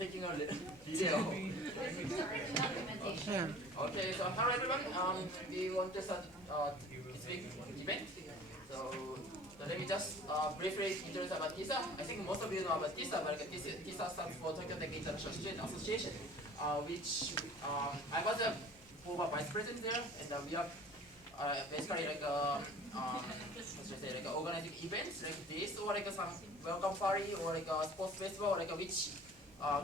taking a video. Okay, so hello everyone. We want to start this big event. So let me just briefly introduce about TISA. I think most of you know about TISA, but TISA stands for Tokyo Tech International Student Association, which I was a former vice president there, and we are basically like organizing events like this, or like some welcome party, or like a sports festival, like which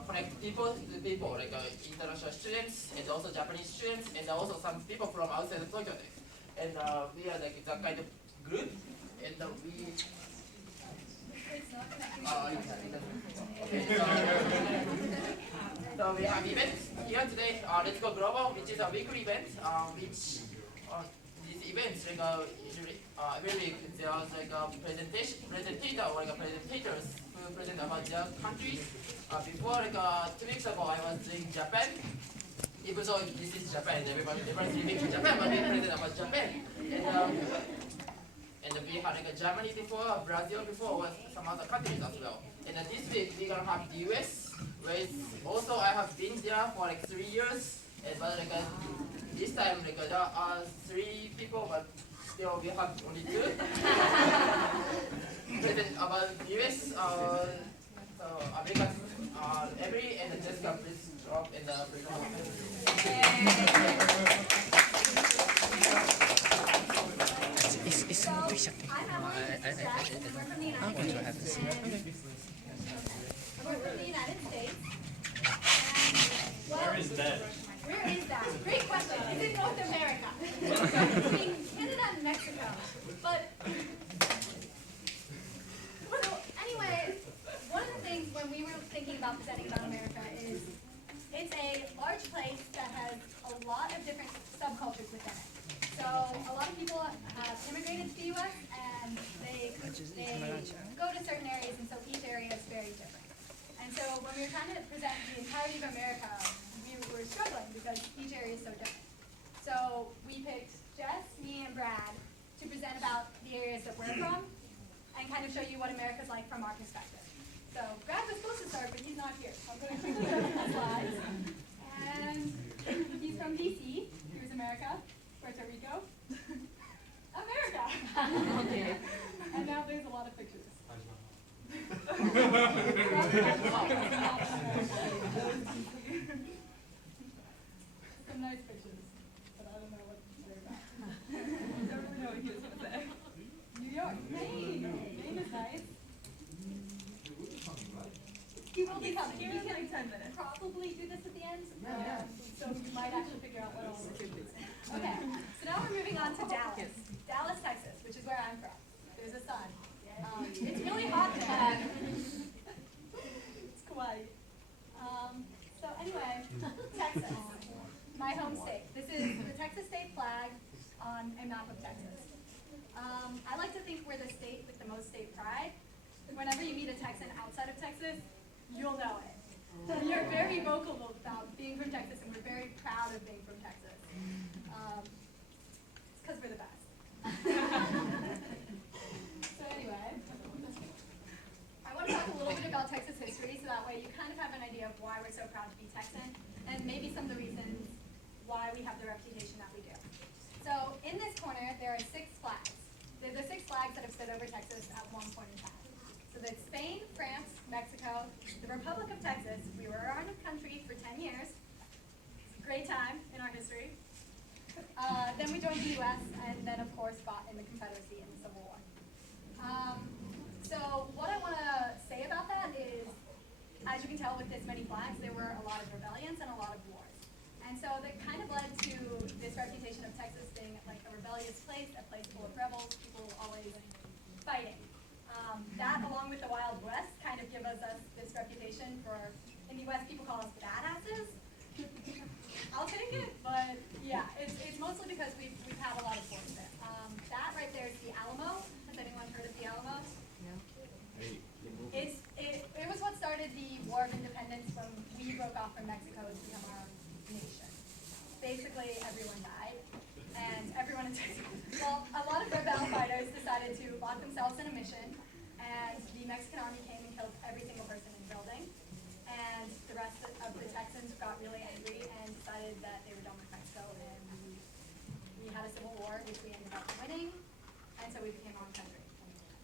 connect people to people, like international students and also Japanese students, and also some people from outside of Tokyo Tech. And we are like that kind of group, and we. Okay, so we have events here today. Let's Go Global, which is a weekly event, which these events like usually every week there's like a presentator or like a presentators who present about their countries. Before like 2 weeks ago, I was in Japan. Even though this is Japan, everybody's living in Japan, but we present about Japan. And we had like Germany before, Brazil before, or some other countries as well. And this week we're gonna have the US, where also I have been there for like 3 years. But like this time like there are 3 people, but still we have only 2. Present about US, so America, Every and Jessica, please drop in the It's not big something. I want to have this. We're from the United States. Well, Where is that? where is that? Great question. It's in North America. Between Canada and Mexico. But so anyway, one of the things when we were thinking about presenting about America is it's a large place that has a lot of different subcultures within it. So a lot of people have immigrated to the U.S. and they go to certain areas, and so each area is very different. And so when we were trying to present the entirety of America, we were struggling because each area is so different. So we picked Jess, me, and Brad to present about the areas that we're from and kind of show you what America's like from our perspective. So Brad was supposed to start, but he's not here. So I'm going to quickly go through the slides. And he's from D.C. Here's America. Puerto Rico. America. And now there's a lot of pictures. Some nice pictures, but I don't know what they're about. I don't really know what he was going to say. New York. Maine. Maine is nice. He will be coming. We can 10 minutes. Probably do this at the end. So you might actually figure out what all this is. Okay, so now we're moving on to Dallas. Dallas, Texas, which is where I'm from. There's a sun. It's really hot there. It's Kauai. So anyway, Texas, my home state. This is the Texas state flag on a map of Texas. I like to think we're the state with the most state pride. Whenever you meet a Texan outside of Texas, you'll know it. We are very vocal about being from Texas, and we're very proud of being from Texas. It's because we're the best. So anyway, I want to talk a little bit about Texas history, so that way you kind of have an idea of why we're so proud to be Texan, and maybe some of the reasons why we have the reputation that we do. So in this corner, there are 6 flags. They're the 6 flags that have stood over Texas at one point in time. So that's Spain, France, Mexico, the Republic of Texas. We were our own country for 10 years. It's a great time in our history. Then we joined the U.S. and then, of course, fought in the Confederacy in the Civil War. So what I want to say about that is, as you can tell with this many flags, there were a lot of rebellions and a lot of wars. And so that kind of led to this reputation of Texas being like a rebellious place, a place full of rebels, people always fighting. That, along with the Wild West, kind of give us this reputation for, in the U.S., people call us badasses. I'll take it, but yeah, it's mostly because we've had a lot of wars there. That right there is the Alamo. Has anyone heard of the Alamo? It was what started the War of Independence when we broke off from Mexico to become our own nation. Basically, everyone died, and everyone in Texas. Well, a lot of rebel fighters decided to lock themselves in a mission, and the Mexican army came and killed every single person in the building. and the rest of the Texans got really angry and decided that they were done with Mexico, and we had a civil war, which we ended up winning, and so we became our own country.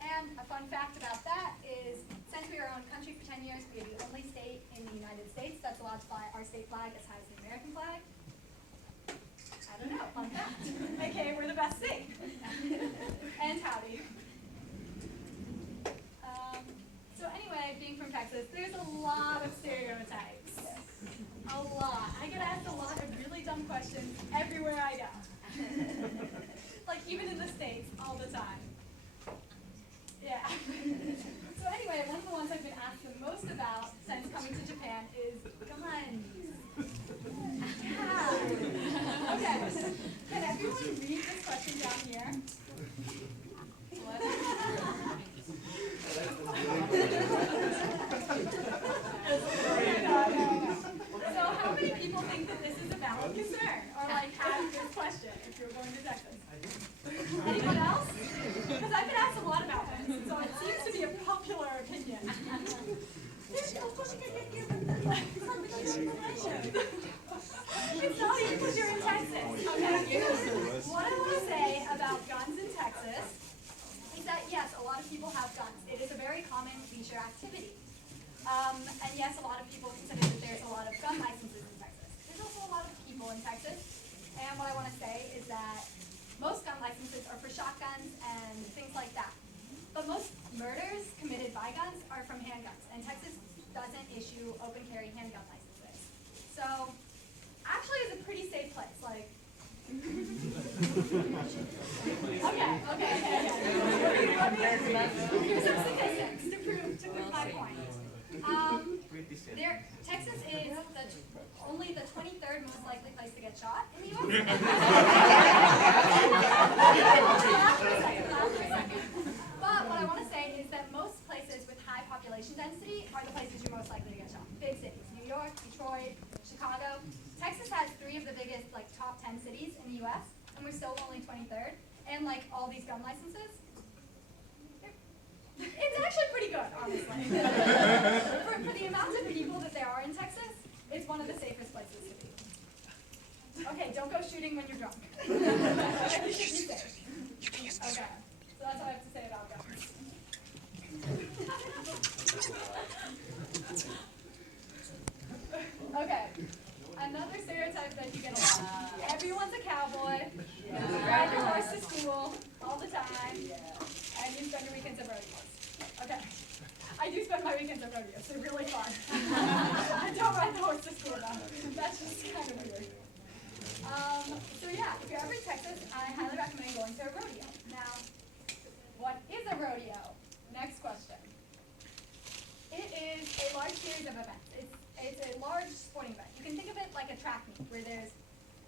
And a fun fact about that is, since we were our own country for 10 years, we are the only state in the United States that's allowed to fly our state flag as high as the American flag. I don't know, fun fact. AKA, we're the best state. And howdy. So anyway, being from Texas, there's a lot of stereotypes. A lot. I get asked a lot of really dumb questions everywhere I go. Like even in the States, all the time. Yeah. So anyway, one of the ones I've been asked the most about since coming to Japan is guns. Yeah. Okay. Can everyone read this question down here? What? So how many people think that this is a valid concern? Or like have this question if you're going to Texas? Anyone else? Because I've been asked a lot about this, so it seems to be a popular opinion. It's not even because you're in Texas. Okay. What I want to say about guns in Texas is that yes, a lot of people have guns. It is a very common leisure activity. And yes, a lot of people consider that there's a lot of gun licenses in Texas. There's also a lot of people in Texas. And what I want to say is that most gun licenses are for shotguns and things like that. But most murders committed by guns are from handguns. And Texas doesn't issue open carry handgun licenses. So actually it's a pretty safe place. Like Okay. Here's some statistics to prove my point. Texas is only the 23rd most likely place to get shot in the U.S. But what I want to say is that most places with high population density are the places you're most likely to get shot. Big cities: New York, Detroit, Chicago. Texas has 3 of the biggest, like, top 10 cities in the U.S., and we're still only 23rd. And like all these gun licenses, it's actually pretty good, honestly. for the amount of people that there are in Texas, it's one of the safest places to be. Okay, don't go shooting when you're drunk. You should be safe. Okay, so that's what I have to say about guns. Okay, another stereotype that you get a lot. Everyone's a cowboy. Ride your horse to school all the time, and you spend your weekends at rodeos. Okay. I do spend my weekends at rodeos. They're really fun. I don't ride the horse to school though. That's just kind of weird. So yeah, if you're ever in Texas, I highly recommend going to a rodeo. Now, what is a rodeo? Next question. It is a large series of events. It's a large sporting event. You can think of it like a track meet, where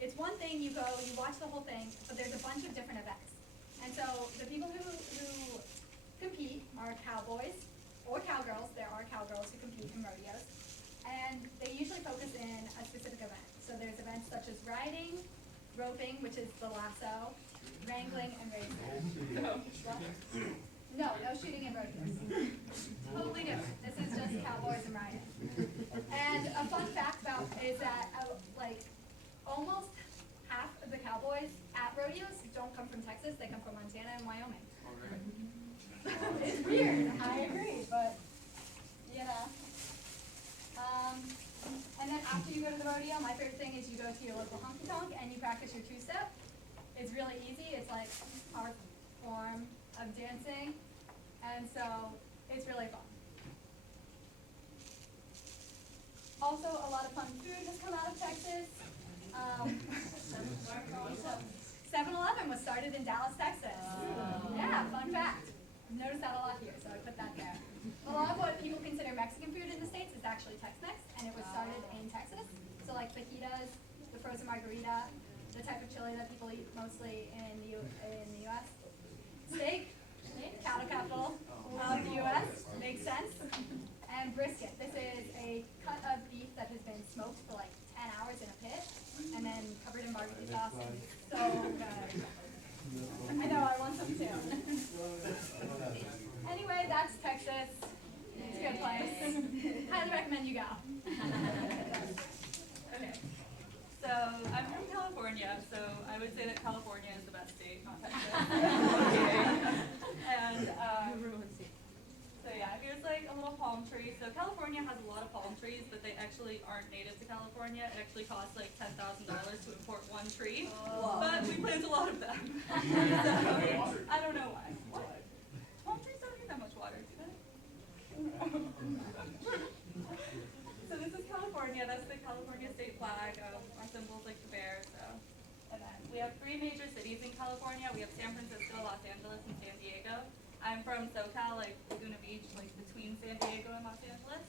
it's one thing, you go, you watch the whole thing, but there's a bunch of different events. And so the people who compete are cowboys or cowgirls. There are cowgirls who compete in rodeos. And they usually focus in a specific event. So there's events such as riding, roping, which is the lasso, wrangling, and racing. No shooting in rodeos. Totally different. This is just cowboys and riding. And a fun fact about it is that almost half of the cowboys at rodeos don't come from Texas. They come from Montana and Wyoming. It's weird. I agree, but you know. And then after you go to the rodeo, my favorite thing is you go to your local honky tonk and you practice your 2-step. It's really easy. It's like our form of dancing, and so it's really fun. Also, a lot of fun food has come out of Texas. 7-Eleven was started in Dallas, Texas. Yeah, fun fact. I've noticed that a lot here, so I put that there. A lot of what people consider Mexican food in the States is actually Tex-Mex, and it was started in Texas. So like fajitas, the frozen margarita, the type of chili that people eat mostly in the U.S. Steak, cattle capital of the U.S., makes sense. And brisket. This is a cut of beef that has been smoked for like 10 hours in a pit, and then covered in barbecue sauce, and it's so good. I know, I want some too. Anyway, that's Texas. It's a good place. Highly recommend you go. Okay. So I'm from California, so I would say that California is the best state, not Texas. And so yeah, here's like a little palm tree. So California has a lot of palm trees, but they actually aren't native to California. It actually costs like $10,000 to import one tree, but we plant a lot of them. So I don't know why. What? Palm trees don't need that much water, do they? So this is California. That's the California state flag. Our symbol's like the bear. So, and then we have 3 major cities in California. We have San Francisco, Los Angeles, and San Diego. I'm from SoCal, like Laguna Beach, like between San Diego and Los Angeles.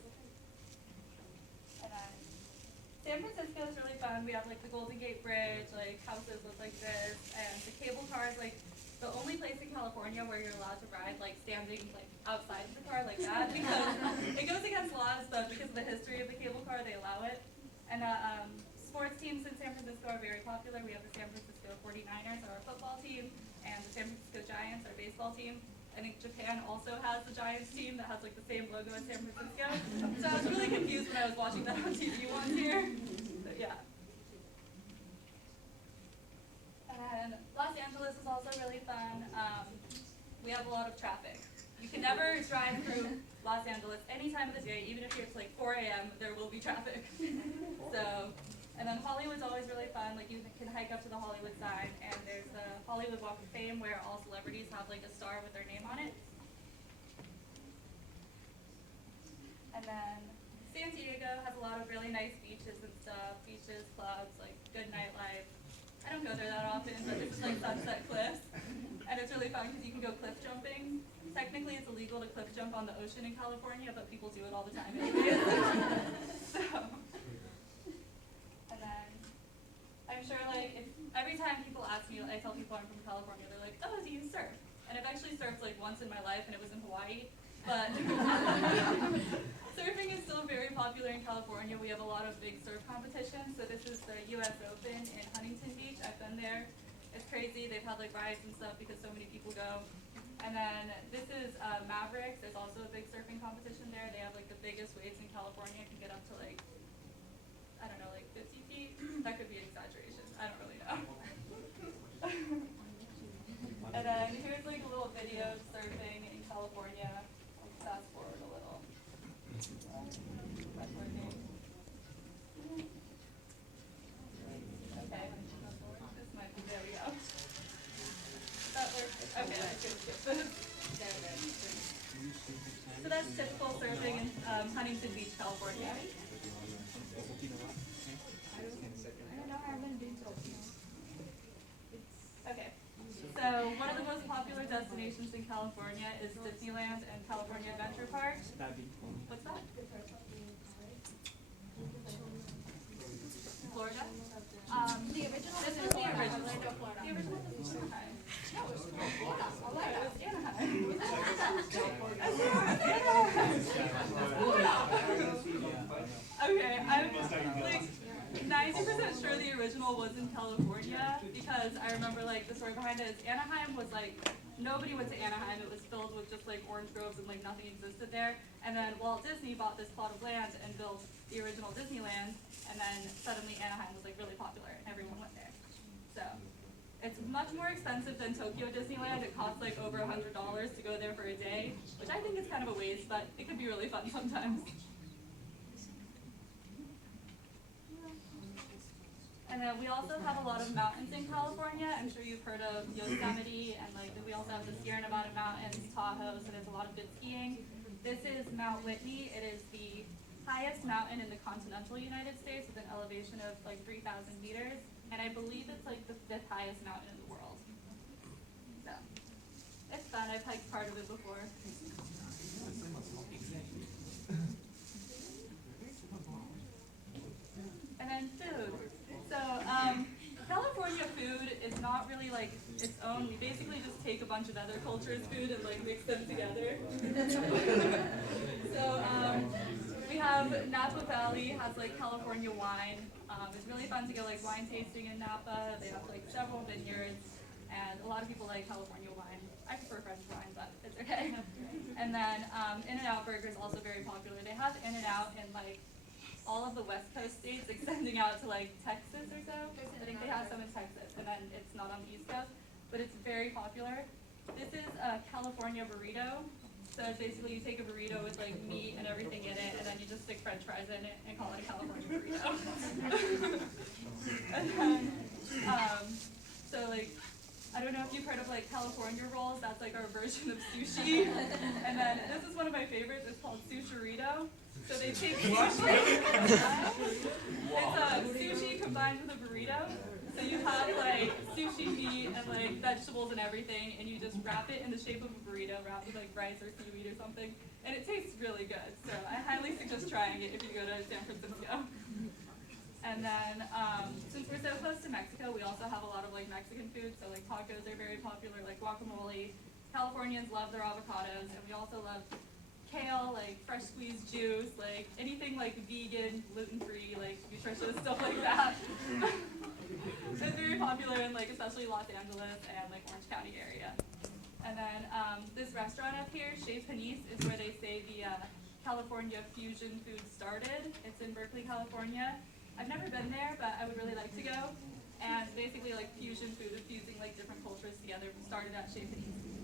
And then San Francisco is really fun. We have like the Golden Gate Bridge, like houses look like this, and the cable car is like the only place in California where you're allowed to ride like standing like outside of the car like that, because it goes against laws, but because of the history of the cable car, they allow it. And sports teams in San Francisco are very popular. We have the San Francisco 49ers, our football team, and the San Francisco Giants, our baseball team. I think Japan also has the Giants team that has like the same logo as San Francisco. So I was really confused when I was watching that on TV once here. But yeah. And Los Angeles is also really fun. We have a lot of traffic. You can never drive through Los Angeles any time of the day, even if it's like 4 a.m., there will be traffic. So, and then Hollywood's always really fun. Like you can hike up to the Hollywood sign, and there's the Hollywood Walk of Fame where all celebrities have like a star with their name on it. And then San Diego has a lot of really nice beaches and stuff. Beaches, clubs, like good nightlife. I don't go there that often, but this is like Sunset Cliffs. And it's really fun because you can go cliff jumping. Technically it's illegal to cliff jump on the ocean in California, but people do it all the time anyways. So, and then I'm sure like if every time people ask me, I tell people I'm from California, they're like, oh, do you surf? And I've actually surfed like once in my life, and it was in Hawaii. But surfing is still very popular in California. We have a lot of big surf competitions. So this is the US Open in Huntington Beach. I've been there. It's crazy. They've had like rides and stuff because so many people go. And then this is Mavericks. There's also a big surfing competition there. They have like the biggest waves in California. It can get up to like, I don't know, like 50 feet. That could be an exaggeration. I don't really know. And then here's like a little video of surfing in California. I'll fast forward a little. That's working. Okay. This might be, there we go. That works. Okay, I could skip this. So that's typical surfing in Huntington Beach, California. Okay. So one of the most popular destinations in California is Disneyland and California Adventure Park. What's that? Florida? The original. This was the original. Orlando, Florida. The original was Anaheim. No, it was Florida. Orlando. It was Anaheim. Okay, I'm like 90% sure the original was in California, because I remember like the story behind it is Anaheim was like, nobody went to Anaheim. It was filled with just like orange groves and like nothing existed there. And then Walt Disney bought this plot of land and built the original Disneyland, and then suddenly Anaheim was like really popular and everyone went there. So it's much more expensive than Tokyo Disneyland. It costs like over $100 to go there for a day, which I think is kind of a waste, but it could be really fun sometimes. And then we also have a lot of mountains in California. I'm sure you've heard of Yosemite, and like we also have the Sierra Nevada mountains, Tahoe, so there's a lot of good skiing. This is Mount Whitney. It is the highest mountain in the continental United States with an elevation of like 3,000 meters, and I believe it's like the 5th highest mountain in the world. So it's fun. I've hiked part of it before. And then food. So California food is not really like its own. We basically just take a bunch of other cultures' food and like mix them together. So we have Napa Valley has like California wine. It's really fun to go like wine tasting in Napa. They have like several vineyards, and a lot of people like California wine. I prefer French wine, but it's okay. And then In-N-Out Burger is also very popular. They have In-N-Out in like all of the West Coast states, extending out to like Texas or so. I think they have some in Texas, and then it's not on the East Coast, but it's very popular. This is a California burrito. So it's basically you take a burrito with like meat and everything in it, and then you just stick French fries in it and call it a California burrito. And then, so like, I don't know if you've heard of like California rolls. That's like our version of sushi. And then this is one of my favorites. It's called Sushirito. So they take sushi. It's sushi combined with a burrito. So you have like sushi meat and like vegetables and everything, and you just wrap it in the shape of a burrito, wrapped with like rice or seaweed or something, and it tastes really good. So I highly suggest trying it if you go to San Francisco. And then since we're so close to Mexico, we also have a lot of like Mexican food. So like tacos are very popular, like guacamole. Californians love their avocados, and we also love kale, like fresh squeezed juice, like anything like vegan, gluten-free, like nutritious stuff like that. It's very popular in like especially Los Angeles and like Orange County area. And then this restaurant up here, Chez Panisse, is where they say the California fusion food started. It's in Berkeley, California. I've never been there, but I would really like to go. And basically like fusion food is fusing like different cultures together. Started at Chez Panisse.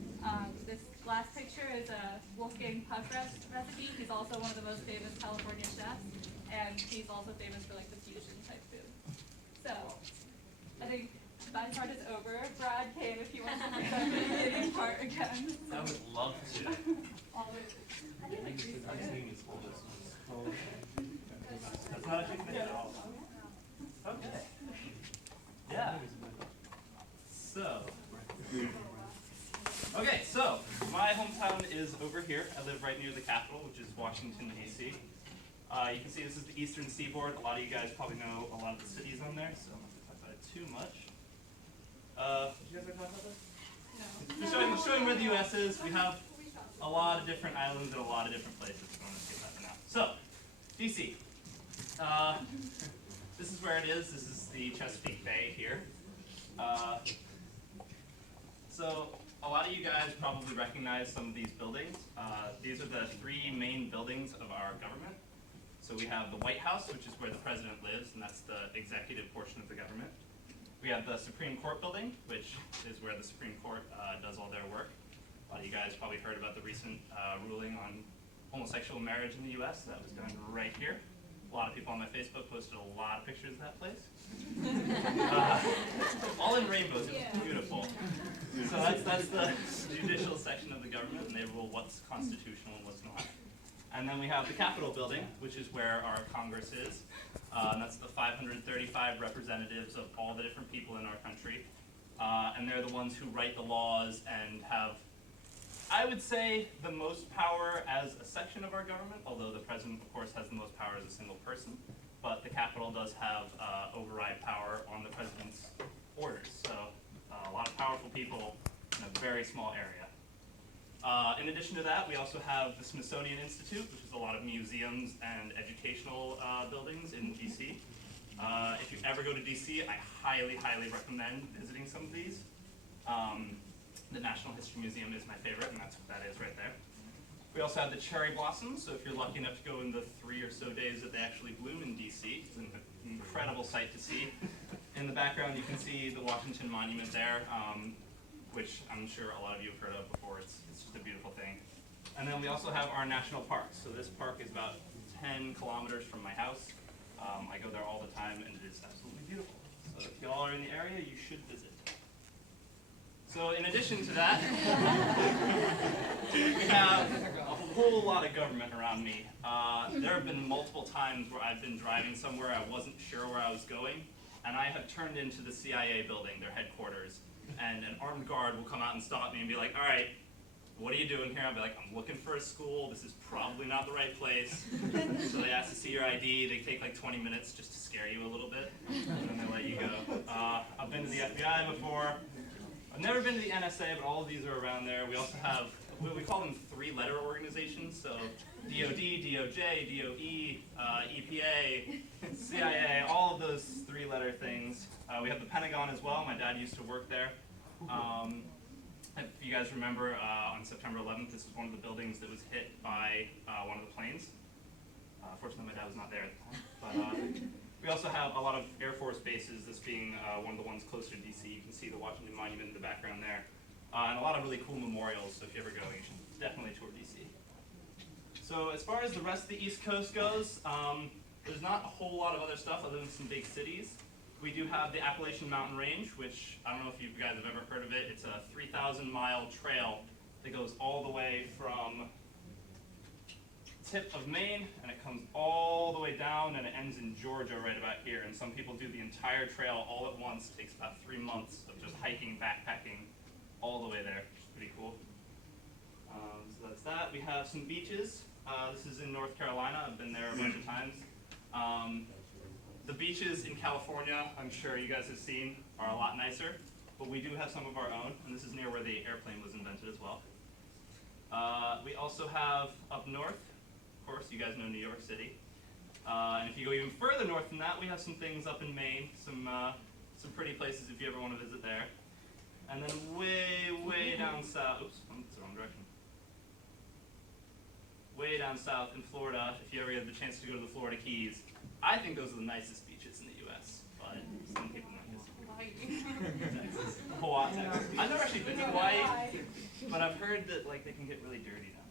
This last picture is a Wolfgang Puck recipe. He's also one of the most famous California chefs, and he's also famous for like the fusion type food. So, I think my part is over. Brad came if he wants to bring up the beginning part again. I would love to. Always. That's not a big thing at all. Okay. Yeah. So my hometown is over here. I live right near the capital, which is Washington, D.C. You can see this is the eastern seaboard. A lot of you guys probably know a lot of the cities on there, so I'm not going to talk about it too much. Did you guys ever talk about this? No. Just showing where the U.S. is. We have a lot of different islands and a lot of different places. So I'm going to skip that for now. So, D.C. This is where it is. This is the Chesapeake Bay here. So a lot of you guys probably recognize some of these buildings. These are the three main buildings of our government. So we have the White House, which is where the president lives, and that's the executive portion of the government. We have the Supreme Court building, which is where the Supreme Court does all their work. A lot of you guys probably heard about the recent ruling on homosexual marriage in the US. That was done right here. A lot of people on my Facebook posted a lot of pictures of that place. All in rainbows, it's beautiful. So that's the judicial section of the government, and they rule what's constitutional and what's not. And then we have the Capitol building, which is where our Congress is. And that's the 535 representatives of all the different people in our country. And they're the ones who write the laws and have, I would say, the most power as a section of our government, although the president, of course, has the most power as a single person. But the Capitol does have override power on the president's orders. So a lot of powerful people in a very small area. In addition to that, we also have the Smithsonian Institute, which is a lot of museums and educational buildings in DC. If you ever go to DC, I highly, highly recommend visiting some of these. The National History Museum is my favorite, and that's what that is right there. We also have the cherry blossoms, so if you're lucky enough to go in the 3 or so days that they actually bloom in DC, it's an incredible sight to see. In the background, you can see the Washington Monument there, which I'm sure a lot of you have heard of before. It's just a beautiful thing. And then we also have our national parks. So this park is about 10 kilometers from my house. I go there all the time, and it is absolutely beautiful. So if y'all are in the area, you should visit. So in addition to that, we have a whole lot of government around me. There have been multiple times where I've been driving somewhere I wasn't sure where I was going, and I have turned into the CIA building, their headquarters, and an armed guard will come out and stop me and be like, all right, what are you doing here? I'll be like, I'm looking for a school. This is probably not the right place. So they ask to see your ID. They take like 20 minutes just to scare you a little bit, and then they let you go. I've been to the FBI before. I've never been to the NSA, but all of these are around there. We also have, we call them three-letter organizations, so DOD, DOJ, DOE, EPA, CIA, all of those three-letter things. We have the Pentagon as well. My dad used to work there. If you guys remember, on September 11th, this was one of the buildings that was hit by one of the planes. Fortunately, my dad was not there at the time. But we also have a lot of Air Force bases, this being one of the ones closer to DC. You can see the Washington Monument in the background there. And a lot of really cool memorials, so if you ever go, you should definitely tour DC. So as far as the rest of the East Coast goes, there's not a whole lot of other stuff other than some big cities. We do have the Appalachian Mountain Range, which I don't know if you guys have ever heard of it. It's a 3,000-mile trail that goes all the way from tip of Maine, and it comes all the way down, and it ends in Georgia right about here. And some people do the entire trail all at once. It takes about 3 months of just hiking, backpacking, all the way there, which is pretty cool. So that's that. We have some beaches. This is in North Carolina. I've been there a bunch of times. The beaches in California, I'm sure you guys have seen, are a lot nicer, but we do have some of our own, and this is near where the airplane was invented as well. We also have up north, of course, you guys know New York City. And if you go even further north than that, we have some things up in Maine, some pretty places if you ever want to visit there. And then way down south, oops, that's the wrong direction. Way down south in Florida, if you ever get the chance to go to the Florida Keys, I think those are the nicest beaches in the U.S., but some people might disagree. Texas. Hawaii, Texas. I've never actually been to Hawaii, but I've heard that like they can get really dirty down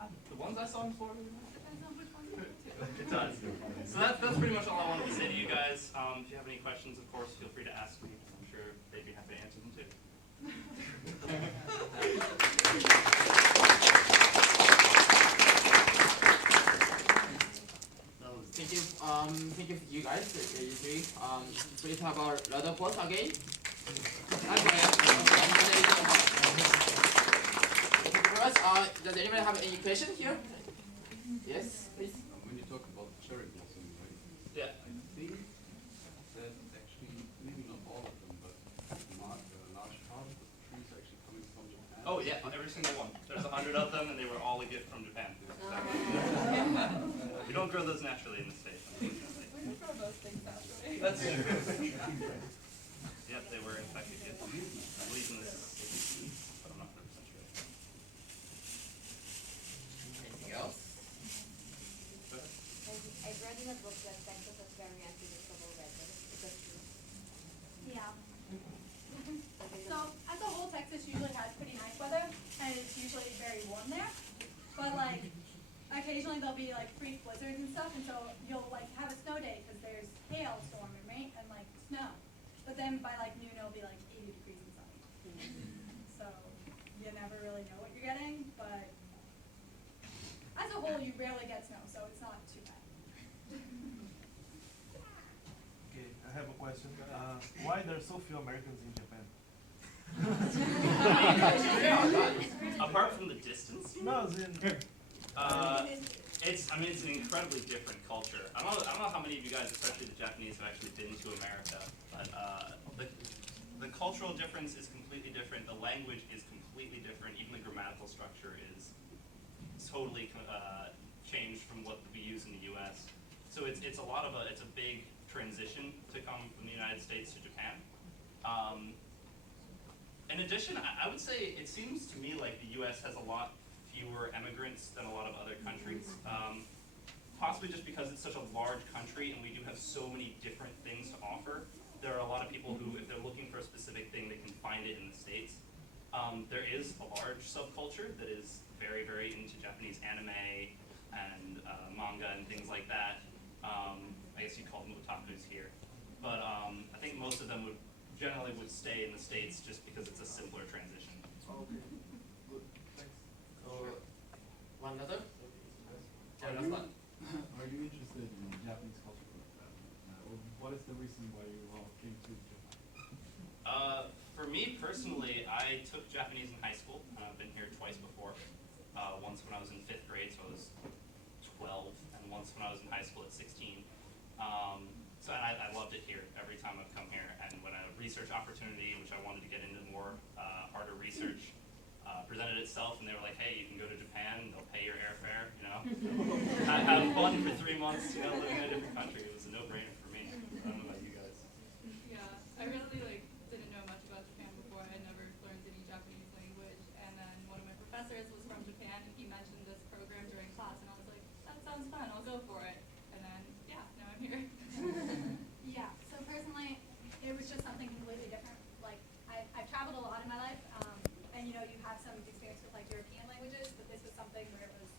there. The ones I saw in Florida. It does. So that's pretty much all I wanted to say to you guys. If you have any questions, of course, feel free to ask me. I'm sure they'd be happy to answer them too. Thank you you guys. You three. Please have our round of applause again. Thank you very much. Does anyone have any question here? Yes, please. When you talk about cherry blossom, right? Yeah. I think that actually, maybe not all of them, but a large part of the trees are actually coming from Japan. Oh yeah, every single one. There's 100 of them, and they were all a gift from Japan. We don't grow those naturally in the States, unfortunately. We can grow those things naturally. That's true. Yep, they were in fact a gift. I believe in this, but I'm not 100% sure. Anything else? I've read in a book that Texas has very unpredictable weather. Is that true? Yeah. So as a whole, Texas usually has pretty nice weather, and it's usually very warm there. But like, occasionally there'll be like freak blizzards and stuff, and so you'll like have a snow day because there's hail, storm, and rain, and like snow. But then by like noon it'll be like 80 degrees and sunny. So you never really know what you're getting, but as a whole you rarely get snow, so it's not too bad. Okay, I have a question. Why there are so few Americans in Japan? Apart from the distance, No, as in, it's an incredibly different culture. I don't know how many of you guys, especially the Japanese, have actually been to America, but the cultural difference is completely different. The language is completely different. Even the grammatical structure is totally changed from what we use in the U.S. So it's a big transition to come from the United States to Japan. In addition, I would say it seems to me like the U.S. has a lot fewer immigrants than a lot of other countries. Possibly just because it's such a large country and we do have so many different things to offer. There are a lot of people who, if they're looking for a specific thing, they can find it in the States. There is a large subculture that is very, very into Japanese anime and manga and things like that. I guess you'd call them otakus here. But I think most of them generally would stay in the States just because it's a simpler transition. Okay. Good. Thanks. One other? Yeah, last one. Are you interested in Japanese culture? What is the reason why you all came to Japan? For me personally, I took Japanese in high school, and I've been here twice before. Once when I was in 5th grade, so I was 12, and once when I was in high school at 16. So I loved it here every time I've come here, and when a research opportunity, in which I wanted to get into more harder research, presented itself, and they were like, hey, you can go to Japan, they'll pay your airfare, you know. Have fun for 3 months, you know, living in a different country. It was a no-brainer for me. I don't know about you guys. Yeah, I really didn't know much about Japan some experience with like European languages, but this was something where it was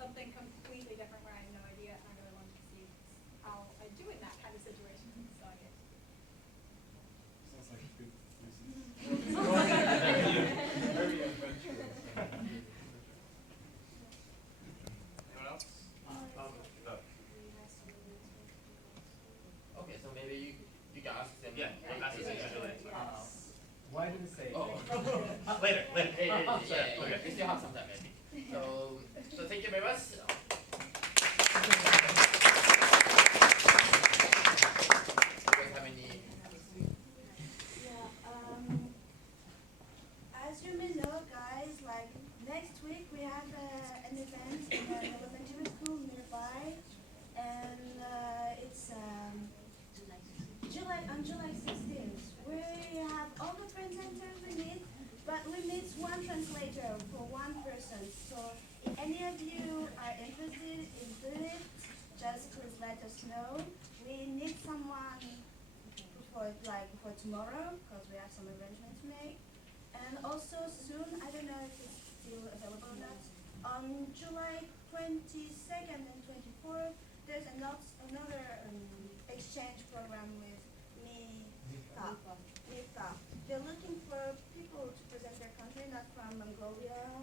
something completely different where I had no idea, and I really wanted to see how I do in that kind of situation. So I guess. Sounds like a good business. Very adventurous. Anyone else? Okay, so maybe you can ask them. Yeah, we'll ask them individually. Why did it say? Oh. Later, later. Yeah, Okay. we still have some time maybe. So thank you very much. Do you guys have any? As you may know, guys, like next week we have an event in an elementary school nearby, and it's on July 16th. We have all the presenters we need, but we need one translator for one person. So if any of you are interested in doing it, just please let us know. We need someone before tomorrow, because we have some arrangements to make. And also soon, I don't know if it's still available or not, on July 22nd and 24th, there's another exchange program with MIFA. They're looking for people to present their country, not from Mongolia